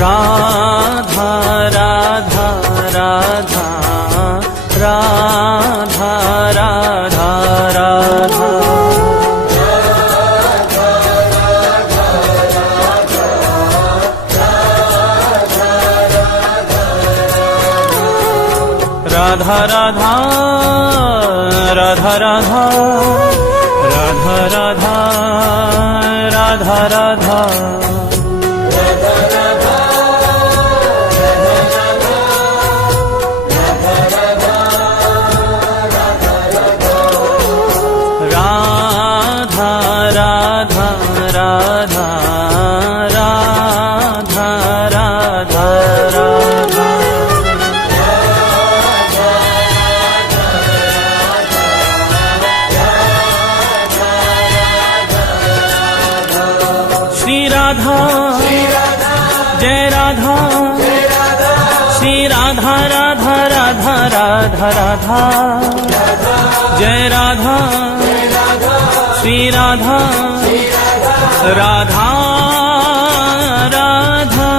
राधा राधा राधा राधा राधा राधा राधा राधा राधा राधा राधा राधा राधा राधा जय राधा श्री राधा राधा राधा राधा राधा जय राधा श्री राधा राधा राधा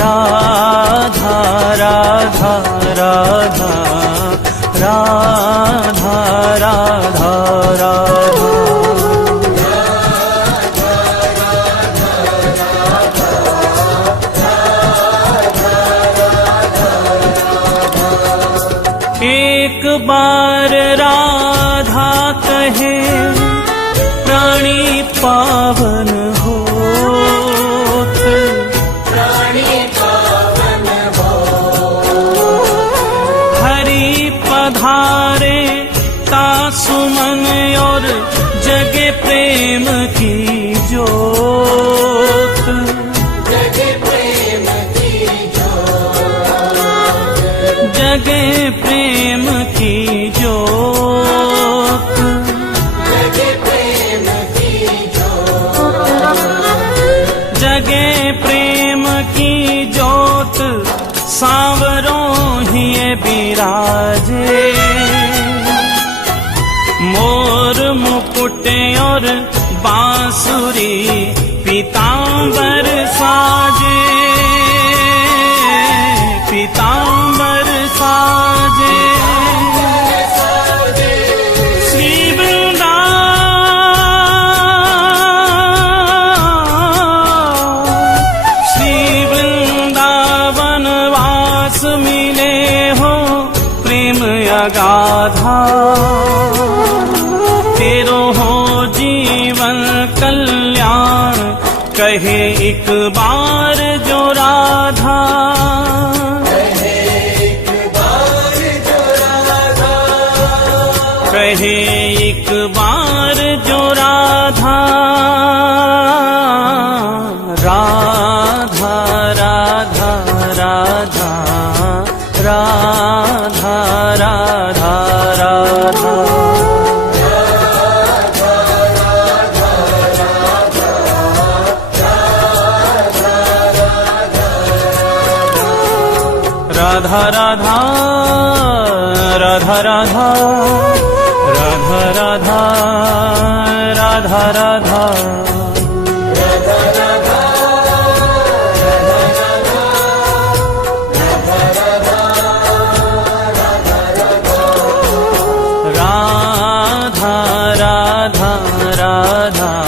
राधा राधा राधा राधा राधा राधा एक बार राधा कहे प्राणी पावन होत, प्राणी पावन होत। हरि पधारे तासुमन और जगे प्रेम की जोत, जगे प्रेम की जोत, जगे प्रेम की जोत, जगे प्रेम की जोत, जगे प्रेम की जोत। सांवरों ही बिराजे मोर मुकुट और बांसुरी पीतांबर साजे, पीतांबर साजे। श्री वृंदावन वास मिले हो प्रेम अगाधा, तेरो हो जीवन कल्याण कहे एक बार जो राधा, कहे एक बार जो राधा, कहे एक बार जो राधा। राधा राधा राधा राधा राधा राधा राधा राधा राधा राधा राधा राधा राधा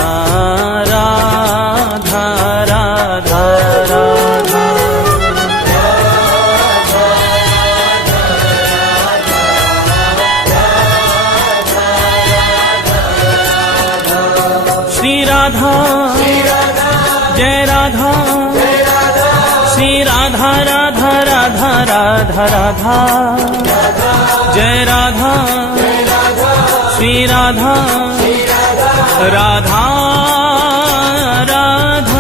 राधा जय राधा श्री राधा राधा राधा राधा राधा जय राधा श्री राधा राधा राधा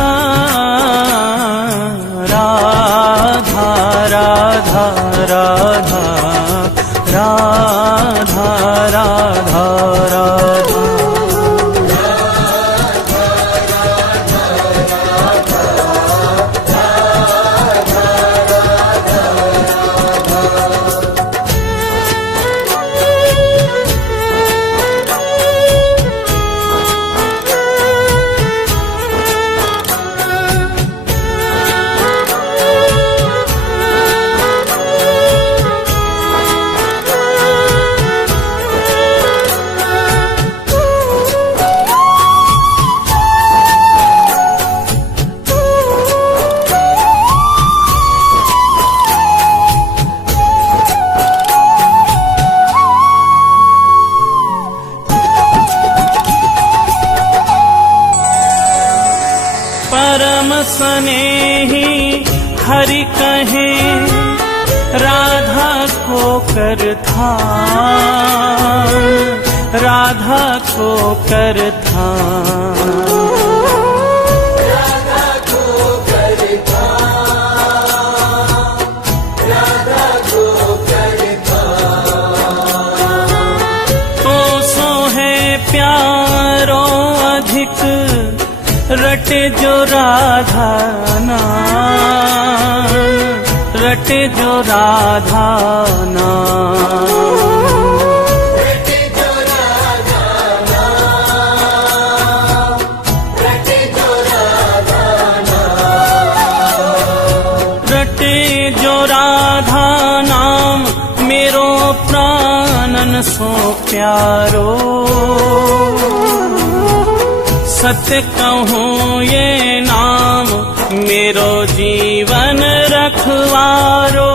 राधा राधा राधा राधा राधा राधा। परम स्नेही हरि कहे राधा को कर ध्यान, राधा को कर ध्यान। राधा को कर ध्यान, राधा को कर ध्यान। तो सो है प्यारो अधिक रटे जो राधा नाम, रटे जो राधा नाम। रटे जो राधा नाम, रटे जो राधा नाम। रटे जो राधा नाम मेरो प्राणन सो प्यारो। सत्य कहूँ ये नाम मेरो जीवन रखवारो।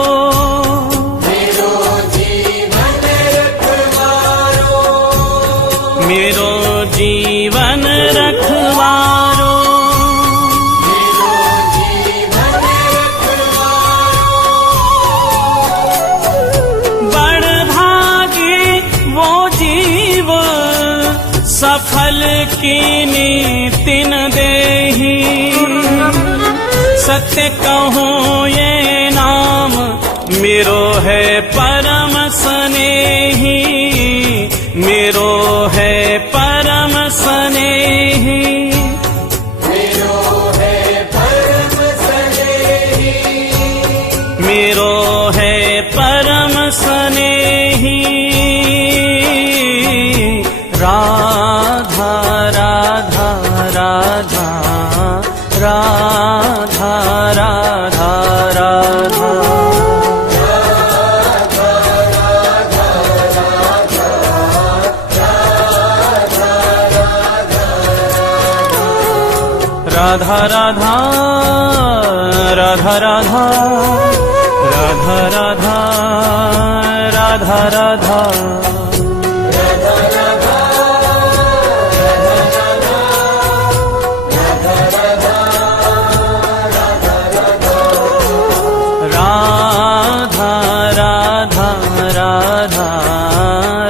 मेरो जीवन रखवारो, मेरो जीवन रखवारो। मेरो जीवन रखवारो। बड़ भागी वो जीव सफल कीनी तिन देही। सत्य कहूँ ये नाम मेरो है परम स्नेही, मेरो है परम स्नेही। मेरो है परम स्नेही, मेरो है परम स्नेही। राधा राधा राधा राधा राधा राधा। राधा राधा राधा राधा राधा राधा राधा राधा। राधा राधा राधा राधा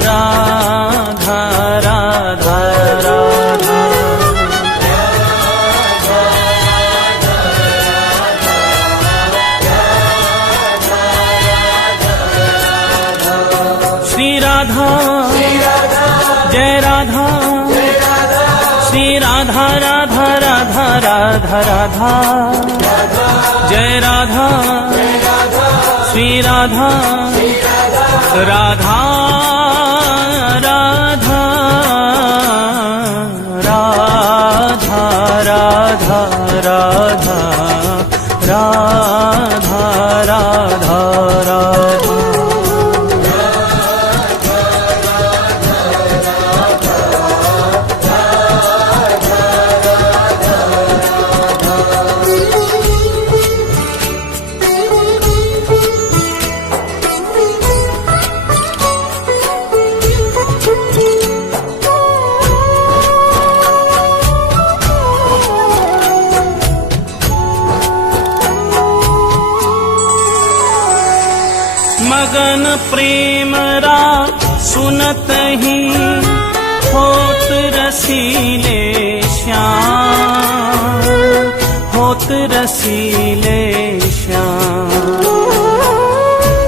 राधा राधा। श्री राधा जय राधा, श्री राधा राधा राधा राधा राधा। जय राधा श्री राधा, राधा राधा राधा राधा राधा राधा राधा राधा। मगन प्रेम रा सुनत ही होत रसीले श्याम, होत रसीले श्याम।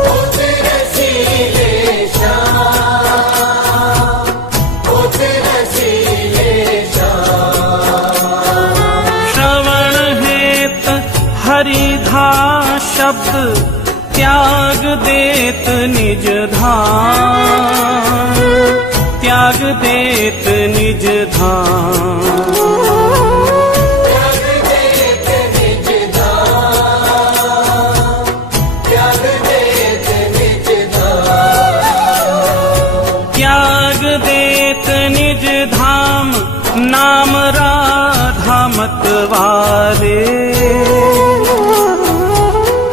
होत रसीले श्याम, होत रसीले श्याम। श्रवण हेत हरिधा शब्द त्याग देत निज धाम, त्याग देत निज धाम। त्याग देत निज धाम, त्याग देत निज धाम। त्याग देत निज धाम नाम राधा मत वाले।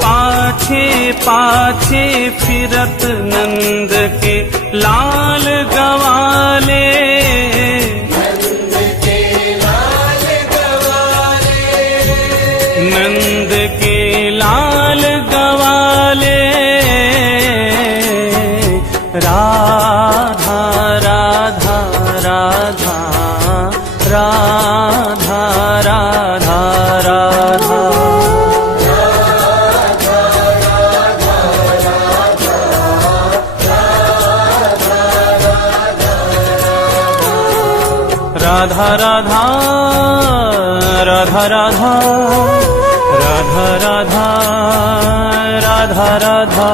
पाछे पाछे फिरत नंद के लाल गवाले। नंद के लाल गवाले, नंद के लाल गवाले, राधा राधा राधा राधा राधा राधा। राधा राधा राधा राधा राधा राधा राधा राधा।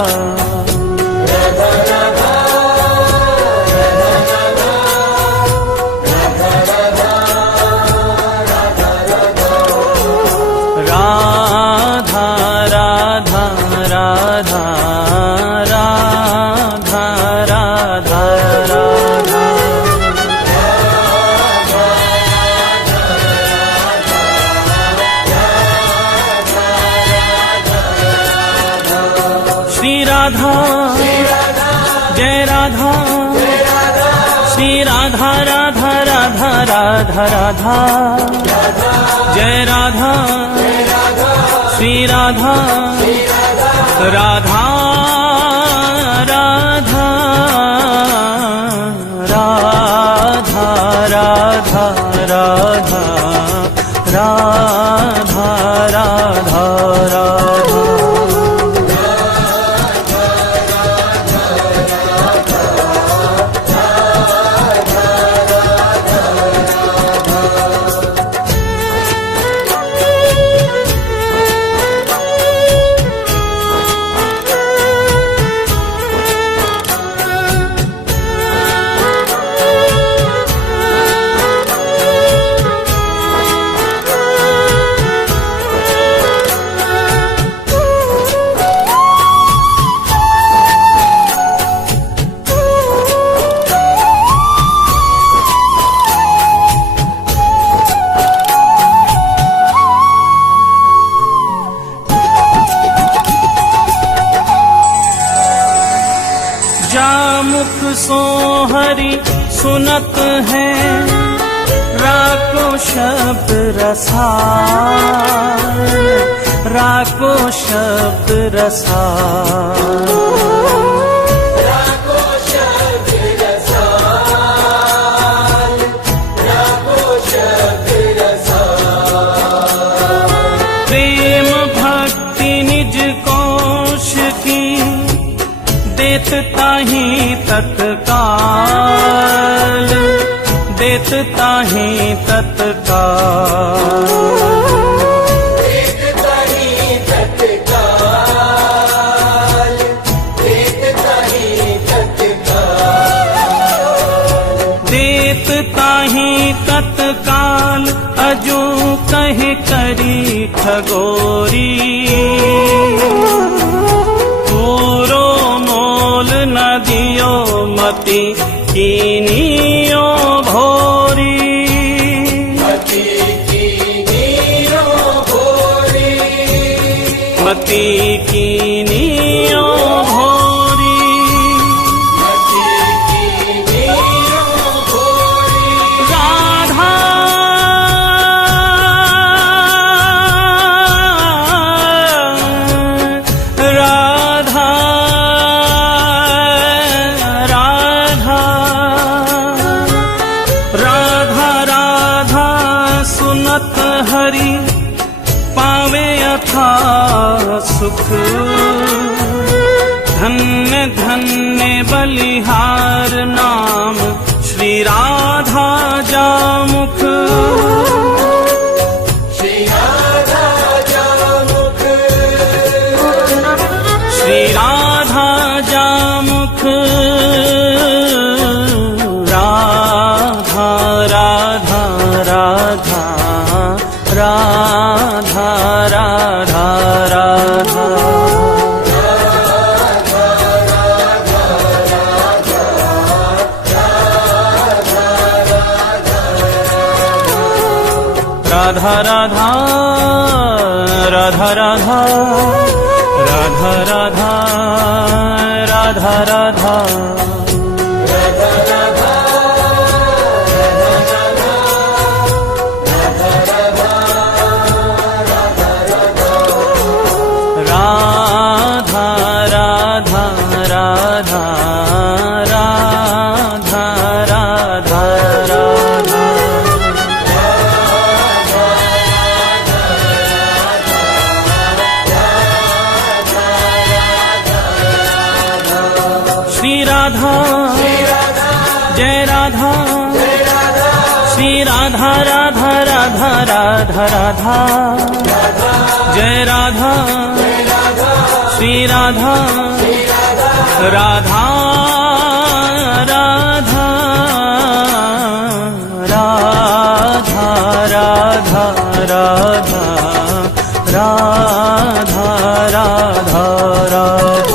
श्री राधा जय राधा, श्री राधा राधा राधा राधा राधा, जय राधा श्री राधा राधा राधा राधा राधा राधा राधा राधा राधा। जामुख सो हरि सुनत है, राको शब्द रसाल, राको शब्द रसाल, राको शब्द रसाल, राको शब्द रसाल। प्रेम भक्ति निज कोश की, देत ताहि तत्काल, देत ताहि तत्काल, देत ताहि तत्काल, देत ताहि तत्काल, देत ताहि तत्काल। अजू कहे करी खगोरी, पूरो मोल न दियो मति कीनियो भोरी, मति कीनियो भोरी, मति कीनियो भोरी, मति कीनियो भोरी। राधा राधा राधा राधा राधा सुनत हरि पावे अथा सुख, धन्य धन्य बलिहार नाम श्री राधा जामुख, श्री राधा जामुख, श्री राधा जामुख। राधा राधा राधा राधा राधा राधा। राधा राधा राधा राधा राधा राधा राधा राधा। राधा जय राधा श्री राधा राधा राधा राधा राधा जय राधा श्री राधा राधा राधा राधा राधा राधा राधा राधा राधा